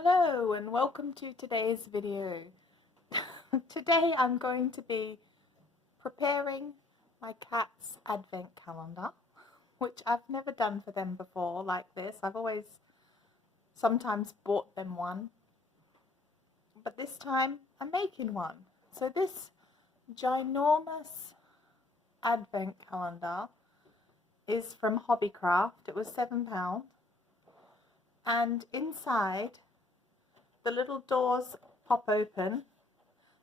Hello and welcome to today's video. Today I'm going to be preparing my cat's advent calendar, which I've never done for them before like this. I've always sometimes bought them one, but this time I'm making one. So this ginormous advent calendar is from Hobbycraft. It was £7, and inside the little doors pop open,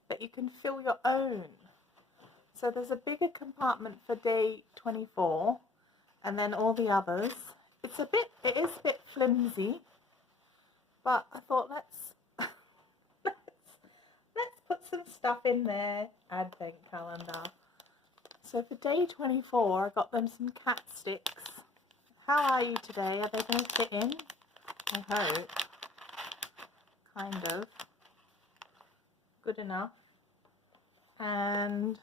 but you can fill your own. So there's a bigger compartment for day 24 and then all the others. It is a bit flimsy, but I thought let's put some stuff in there. Advent calendar. So for day 24 I got them some cat sticks. How are you today? Are they going to fit in? I hope. Kind of. Good enough. And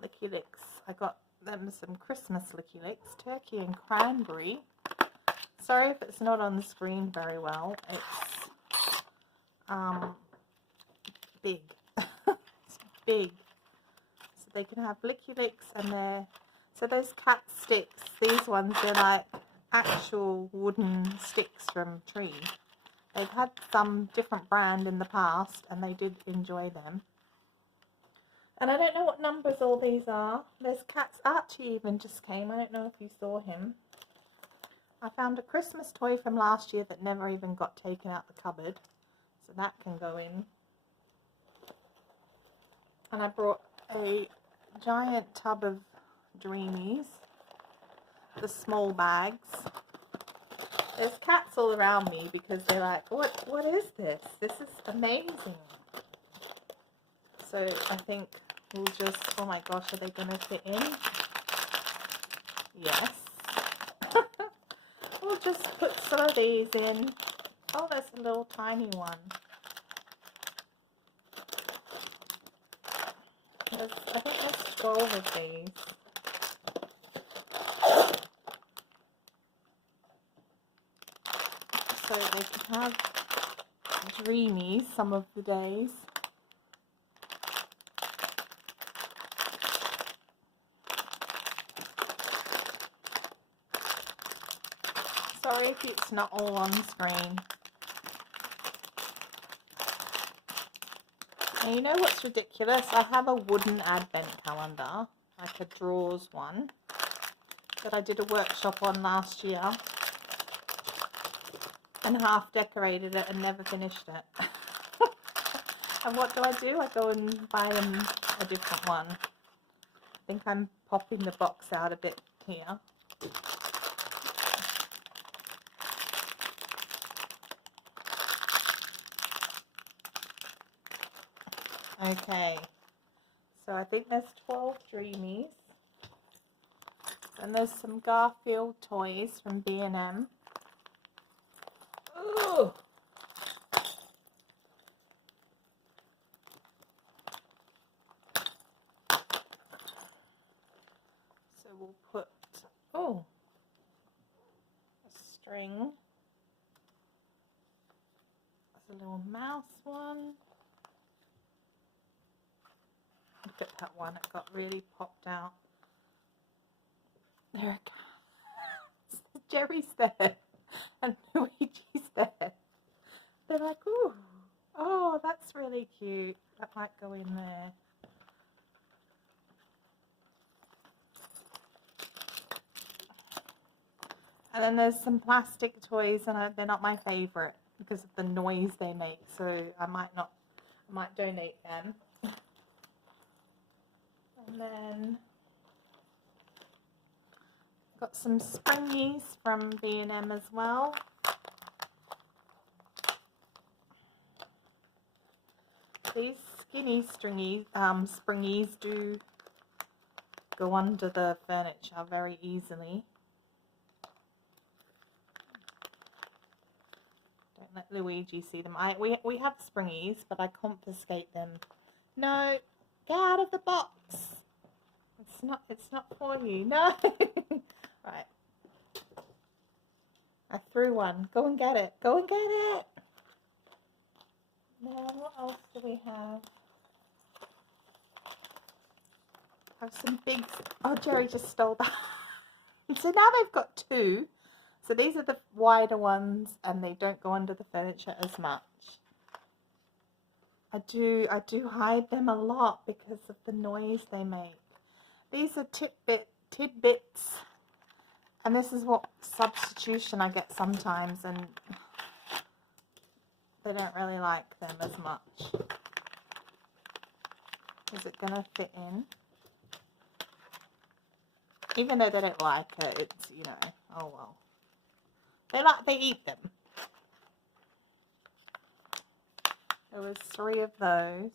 Licky Licks. I got them some Christmas Licky Licks, turkey and cranberry. Sorry if it's not on the screen very well. It's big. It's big. So they can have Licky Licks, and so those cat sticks, these ones are like actual wooden sticks from trees. They've had some different brand in the past and they did enjoy them. And I don't know what numbers all these are. There's cats. Archie even just came. I don't know if you saw him. I found a Christmas toy from last year that never even got taken out the cupboard. So that can go in. And I brought a giant tub of Dreamies. The small bags. There's cats all around me because they're like, what is this? This is amazing. So I think we'll just, oh my gosh, are they going to fit in? Yes. We'll just put some of these in. Oh, there's a little tiny one. I think there's 12 of these. So they can have Dreamies some of the days. Sorry if it's not all on screen. And you know what's ridiculous? I have a wooden advent calendar, like a drawers one, that I did a workshop on last year. And half decorated it and never finished it. And what do? I go and buy them a different one. I think I'm popping the box out a bit here. Okay, so I think there's 12 Dreamies. And there's some Garfield toys from B&M. Ooh. So we'll put, a string. There's a little mouse one. Look at that one, it got really popped out. There it goes. Jerry's there and Luigi's there. They're like, ooh, oh, that's really cute. That might go in there. And then there's some plastic toys, and they're not my favourite because of the noise they make. So I might donate them. And then got some springies from B&M as well. These skinny springies do go under the furniture very easily. Don't let Luigi see them. We have springies, but I confiscate them. No, get out of the box. It's not for you. No. Right. I threw one. Go and get it. Go and get it. Now, what else do we have? Have some big... Oh, Jerry just stole that. So now they've got two. So these are the wider ones and they don't go under the furniture as much. I do hide them a lot because of the noise they make. These are tidbits. And this is what substitution I get sometimes, and they don't really like them as much. Is it going to fit in? Even though they don't like it, it's, you know, oh well. They eat them. There was 3 of those.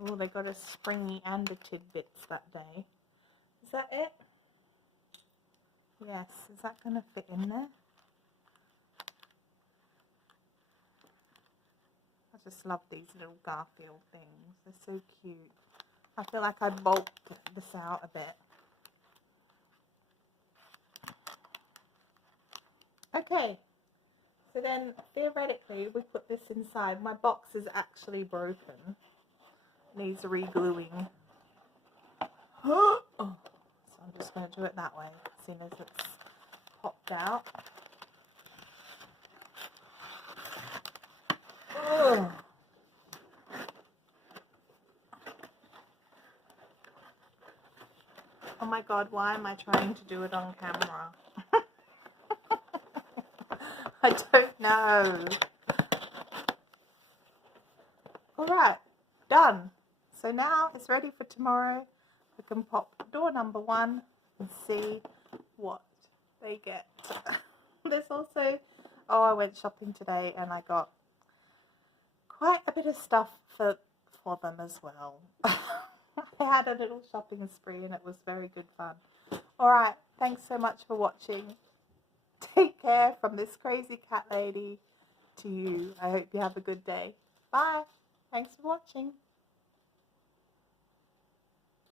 Oh, they got a springy and a tidbits that day. Is that it? Yes. Is that going to fit in there? I just love these little Garfield things. They're so cute. I feel like I bulked this out a bit. Okay. So then, theoretically, we put this inside. My box is actually broken. Needs re-gluing. Oh. So I'm just going to do it that way, seeing as it's popped out. Oh. Oh my God, why am I trying to do it on camera? I don't know. Alright, done. So now it's ready for tomorrow. We can pop door number 1 and see what they get. There's also, oh, I went shopping today and I got quite a bit of stuff for them as well. I had a little shopping spree and it was very good fun. Alright, thanks so much for watching. Take care from this crazy cat lady to you. I hope you have a good day. Bye. Thanks for watching.